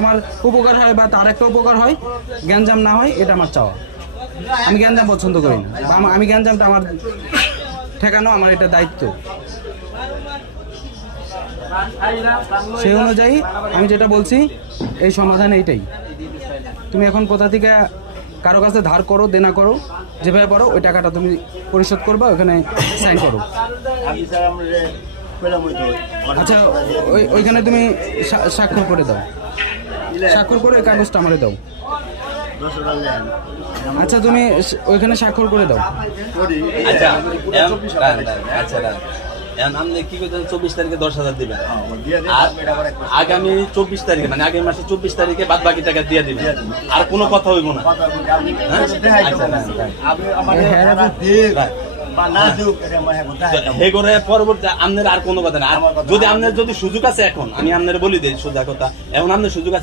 আমার উপকার হয় বা তার একটা উপকার হয়, গ্যাঞ্জাম না হয়, এটা আমার চাওয়া। আমি গ্যাঞ্জাম পছন্দ করি না, আমি গ্যাঞ্জামটা আমার ঠেকানো আমার এটা দায়িত্ব। সেই অনুযায়ী আমি যেটা বলছি এই সমাধান এইটাই। তুমি এখন কোথা থেকে কারো কাছে ধার করো দেনা করো, যেভাবে পারো ওই টাকাটা তুমি পরিশোধ করবা, ওখানে সাইন করো। আচ্ছা ওইখানে তুমি স্বাক্ষর করে দাও, স্বাক্ষর করে ওই কাগজটা আমারে দাও। আচ্ছা তুমি ওইখানে স্বাক্ষর করে দাও। আপনি কি করছেন 24 তারিখে 10,000 দিবেন, আর আগামী 24 তারিখে মানে আগামী মাসে 24 তারিখে বাদ বাকি টাকা দিয়ে দিবেন, আর কোনো কথা হইব না। পরবর্তী আপনার আর কোনো কথা না। যদি আপনার যদি সুযোগ আছে, এখন আমি আপনার বলি দিই সোজা কথা, এখন আপনার সুযোগ আছে।